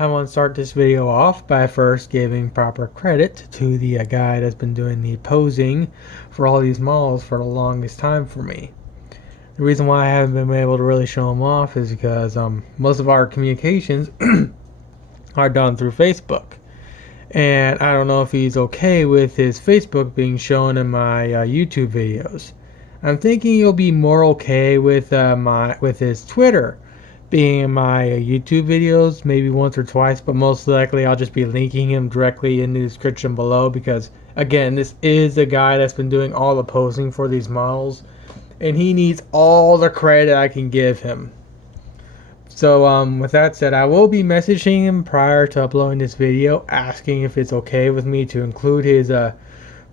I want to start this video off by first giving proper credit to the guy that's been doing the posing for all these models for the longest time for me. The reason why I haven't been able to really show him off is because most of our communications are done through Facebook. And I don't know if he's okay with his Facebook being shown in my YouTube videos. I'm thinking he'll be more okay with his Twitter being in my YouTube videos, maybe once or twice, but most likely I'll just be linking him directly in the description below because, again, this is the guy that's been doing all the posing for these models, and he needs all the credit I can give him. So with that said, I will be messaging him prior to uploading this video, asking if it's okay with me to include his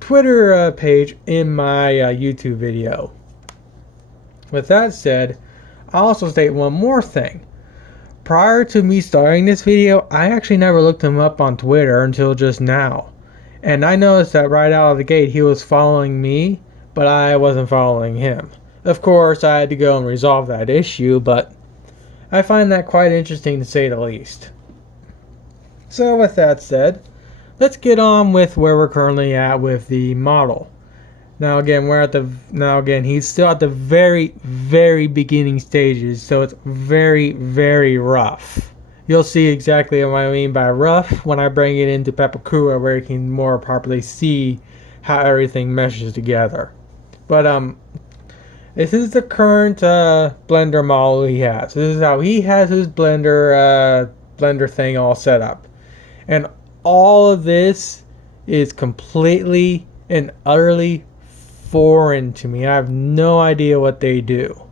Twitter page in my YouTube video. With that said, I'll also state one more thing. Prior to me starting this video, I actually never looked him up on Twitter until just now. And I noticed that right out of the gate he was following me, but I wasn't following him. Of course, I had to go and resolve that issue, but I find that quite interesting to say the least. So with that said, let's get on with where we're currently at with the model. Now again, he's still at the very, very beginning stages, so it's very, very rough. You'll see exactly what I mean by rough when I bring it into Papercraft, where you can more properly see how everything meshes together. But this is the current Blender model he has. This is how he has his Blender thing all set up. And all of this is completely and utterly foreign to me. I have no idea what they do.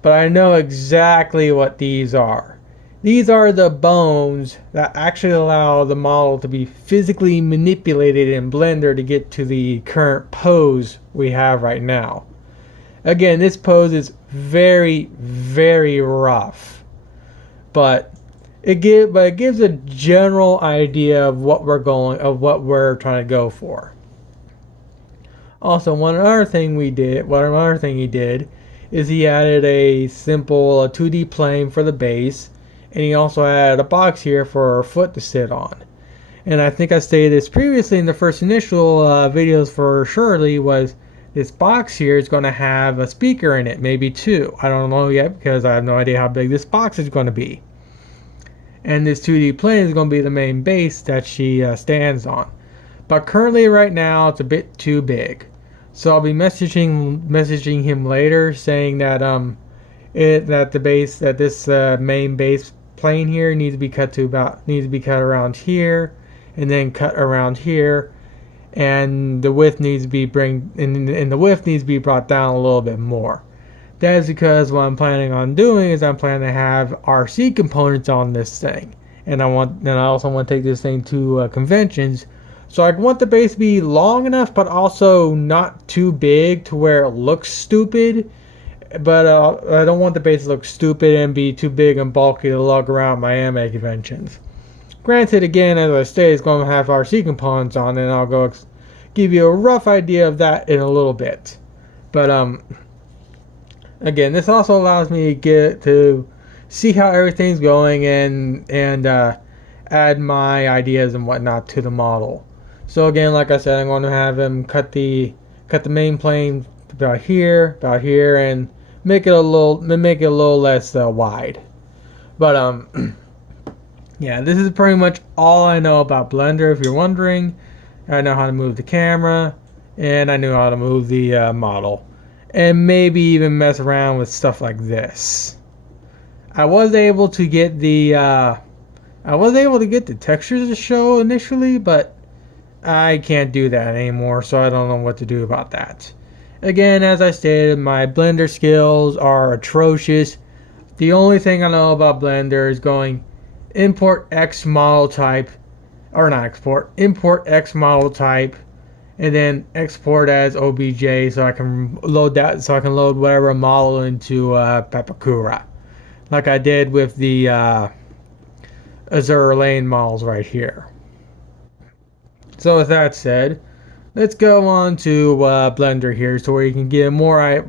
But I know exactly what these are. These are the bones that actually allow the model to be physically manipulated in Blender to get to the current pose we have right now. Again, this pose is very, very rough, but it gives a general idea of what we're trying to go for. Also, one other thing he did is he added a simple 2D plane for the base, and he also added a box here for our foot to sit on. And I think I stated this previously in the first initial videos for Sheryl was this box here is going to have a speaker in it, maybe two. I don't know yet because I have no idea how big this box is going to be. And this 2D plane is going to be the main base that she stands on. But currently right now it's a bit too big. So I'll be messaging him later saying that this main base plane here needs to be cut around here and then cut around here, and the width needs to be brought down a little bit more. That is because what I'm planning on doing is I'm planning to have RC components on this thing, and I also want to take this thing to conventions. So I want the base to be long enough, but also not too big to where it looks stupid. But I don't want the base to look stupid and be too big and bulky to lug around my anime conventions. Granted, again, as I say, it's going to have RC components on it, and I'll go give you a rough idea of that in a little bit. But again, this also allows me to get to see how everything's going and add my ideas and whatnot to the model. So again, like I said, I'm going to have him cut the main plane about here, and make it a little less wide. But yeah, this is pretty much all I know about Blender. If you're wondering, I know how to move the camera, and I knew how to move the model, and maybe even mess around with stuff like this. I was able to get the textures to show initially, but I can't do that anymore, so I don't know what to do about that. Again, as I stated, my Blender skills are atrocious. The only thing I know about Blender is going import X model type, or not export, import X model type, and then export as OBJ so I can load whatever model into Papercraft, like I did with the Azure Lane models right here. So with that said, let's go on to Blender here, so where you can get a more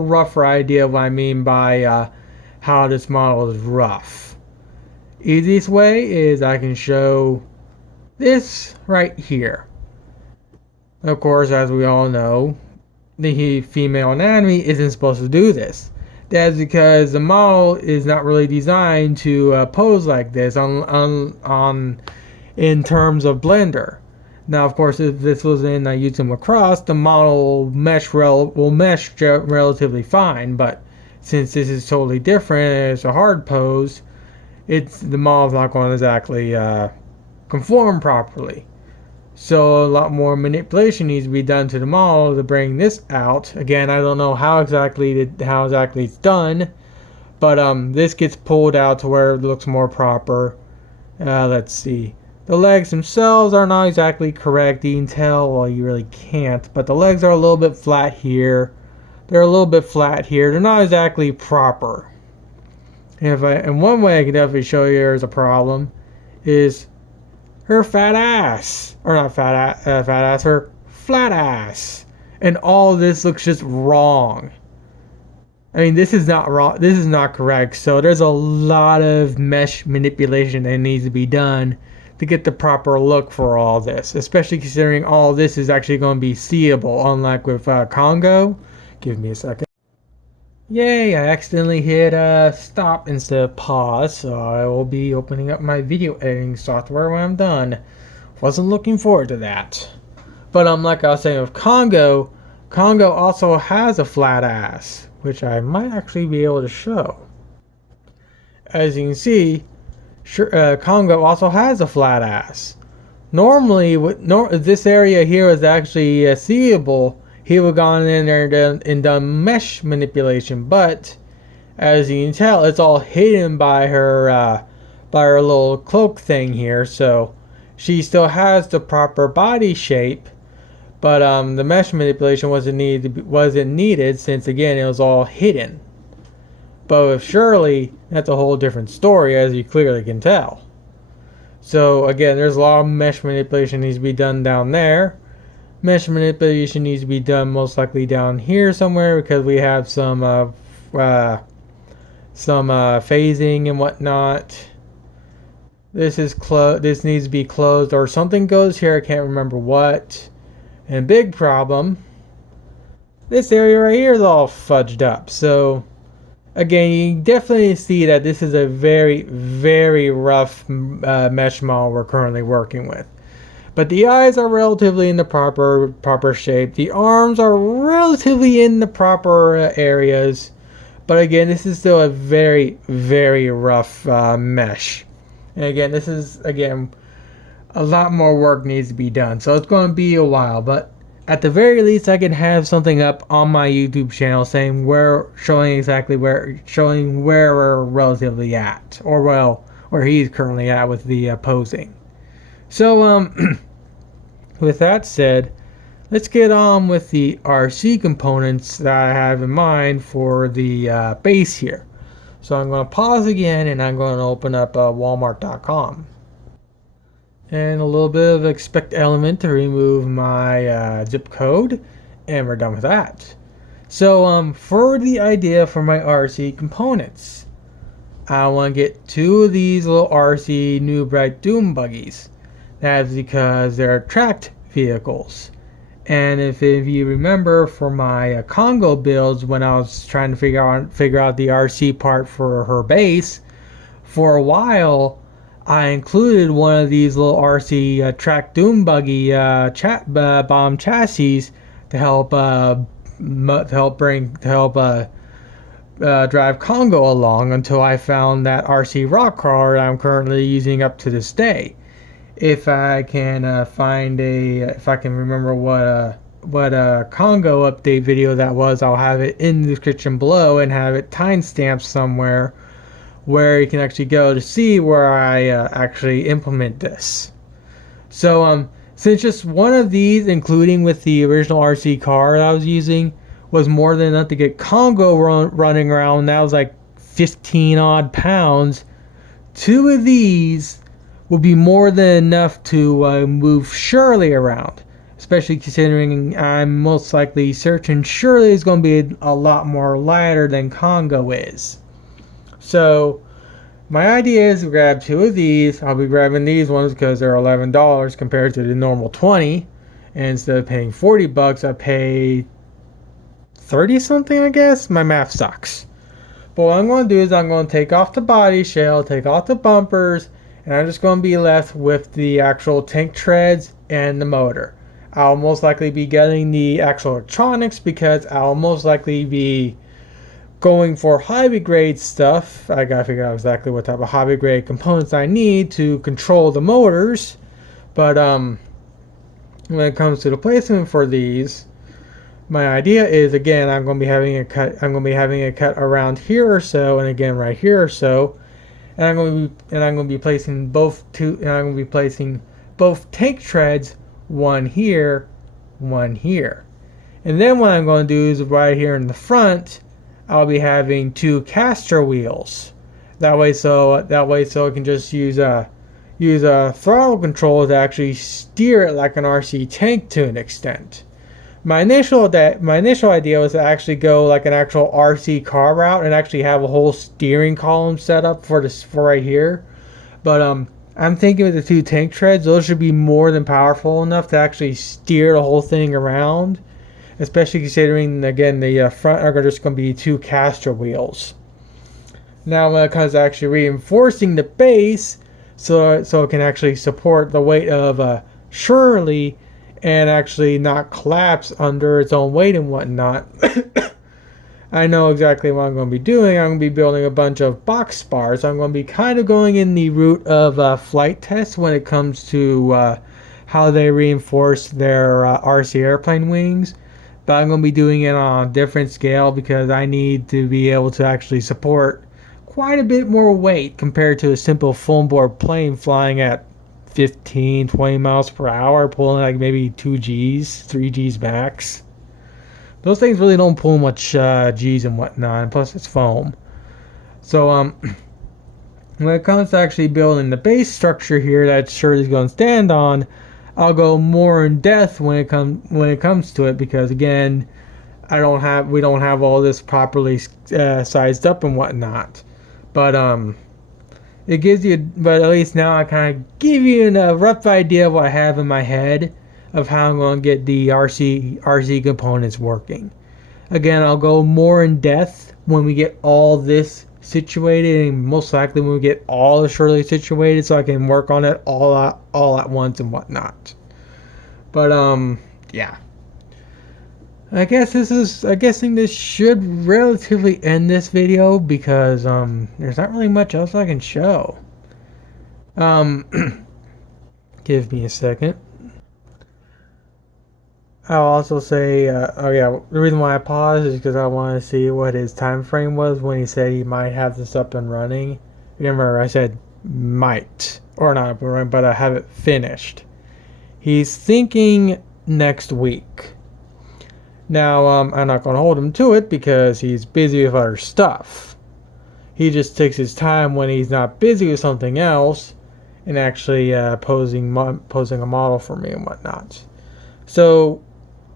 rougher idea of what I mean by how this model is rough. Easiest way is I can show this right here. Of course, as we all know, the female anatomy isn't supposed to do this. That's because the model is not really designed to pose like this on in terms of Blender. Now, of course, if this was in YouTube Macross, the model will mesh relatively fine. But since this is totally different and it's a hard pose, the model's not going to exactly conform properly. So a lot more manipulation needs to be done to the model to bring this out. Again, I don't know how exactly it's done, but this gets pulled out to where it looks more proper. Let's see. The legs themselves are not exactly correct. You can tell, well, you really can't, but the legs are a little bit flat here. They're a little bit flat here. They're not exactly proper. And one way I can definitely show you there's a problem is her fat ass, or not fat ass, her flat ass, and all this looks just wrong. I mean, this is not wrong. This is not correct. So there's a lot of mesh manipulation that needs to be done to get the proper look for all this, especially considering all this is actually going to be seeable, unlike with Congo. Give me a second. Yay, I accidentally hit stop instead of pause, so I will be opening up my video editing software when I'm done. Wasn't looking forward to that. But like I was saying with Congo also has a flat ass, which I might actually be able to show. As you can see, Congo also has a flat ass. Normally, this area here is actually seeable. He would have gone in there and done mesh manipulation, but as you can tell, it's all hidden by her little cloak thing here. So she still has the proper body shape, but the mesh manipulation wasn't needed since again it was all hidden. But with Shirley, that's a whole different story, as you clearly can tell. So again, there's a lot of mesh manipulation needs to be done down there. Mesh manipulation needs to be done most likely down here somewhere because we have some phasing and whatnot. This needs to be closed, or something goes here. I can't remember what. And big problem, this area right here is all fudged up. So again, you definitely see that this is a very, very rough mesh model we're currently working with. But the eyes are relatively in the proper shape. The arms are relatively in the proper areas. But again, this is still a very, very rough mesh. And again, this is, a lot more work needs to be done. So it's going to be a while. But at the very least, I can have something up on my YouTube channel showing where we're relatively at. Or, well, where he's currently at with the posing. So, with that said, let's get on with the RC components that I have in mind for the base here. So I'm going to pause again and I'm going to open up walmart.com. And a little bit of expect element to remove my zip code, and we're done with that. So for the idea for my RC components, I want to get 2 of these little RC New Bright Doom buggies. That's because they're tracked vehicles. And if you remember for my Congo builds, when I was trying to figure out the RC part for her base, for a while I included one of these little RC track Doom buggy bomb chassis to help drive Congo along until I found that RC rock crawler I'm currently using up to this day. If I can if I can remember what Congo update video that was, I'll have it in the description below and have it timestamped somewhere where you can actually go to see where I actually implement this. So since just one of these, including with the original RC car that I was using, was more than enough to get Congo running around, that was like 15 odd pounds, 2 of these will be more than enough to move Shirley around, especially considering I'm most likely certain Shirley is going to be a lot more lighter than Congo is. So My idea is to grab 2 of these. I'll be grabbing these ones because they're $11 compared to the normal 20. And instead of paying 40 bucks, I pay 30 something, I guess. My math sucks. But what I'm going to do is I'm going to take off the body shell, take off the bumpers, and I'm just going to be left with the actual tank treads and the motor. I'll most likely be getting the actual electronics because I'll most likely be going for hobby grade stuff. I gotta figure out exactly what type of hobby grade components I need to control the motors. But when it comes to the placement for these, my idea is, again, I'm going to be having a cut. I'm going to be having a cut around here or so, and again right here or so, and I'm going to be placing both tank treads, one here, one here, and then what I'm going to do is right here in the front, I'll be having 2 caster wheels. That way, so I can just use a throttle control to actually steer it like an RC tank to an extent. My initial idea was to actually go like an actual RC car route and actually have a whole steering column set up for right here. But I'm thinking with the 2 tank treads, those should be more than powerful enough to actually steer the whole thing around. Especially considering, again, the front are just going to be 2 caster wheels. Now when it comes to actually reinforcing the base, so it can actually support the weight of Shirley and actually not collapse under its own weight and whatnot. I know exactly what I'm going to be doing. I'm going to be building a bunch of box spars. I'm going to be kind of going in the route of flight tests when it comes to how they reinforce their RC airplane wings. But I'm going to be doing it on a different scale because I need to be able to actually support quite a bit more weight compared to a simple foam board plane flying at 15, 20 miles per hour, pulling like maybe 2 Gs, 3 Gs max. Those things really don't pull much Gs and whatnot, and plus it's foam. So when it comes to actually building the base structure here that Shirley's going to stand on, I'll go more in depth when it comes to it because, again, we don't have all this properly sized up and whatnot. But it gives you, but at least now I kind of give you a rough idea of what I have in my head of how I'm going to get the RC components working. Again, I'll go more in depth when we get all this situated, and most likely when we get all the Shirley situated, so I can work on it all at once and whatnot. But yeah. I'm guessing this should relatively end this video because there's not really much else I can show. Give me a second. I'll also say, oh yeah, the reason why I paused is because I want to see what his time frame was when he said he might have this up and running. Remember, I said might, or not up and running, but I have it finished. He's thinking next week. Now, I'm not going to hold him to it because he's busy with other stuff. He just takes his time when he's not busy with something else and actually posing a model for me and whatnot. So,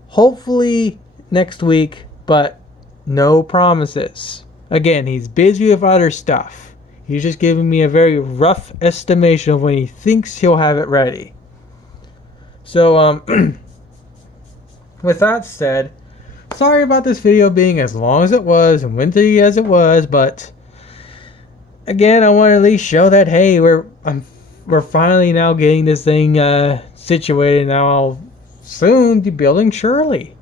hopefully next week, but no promises. Again, he's busy with other stuff. He's just giving me a very rough estimation of when he thinks he'll have it ready. So, with that said, sorry about this video being as long as it was and wintry as it was, but again, I want to at least show that, hey, we're finally now getting this thing situated. Now I'll soon be building Shirley.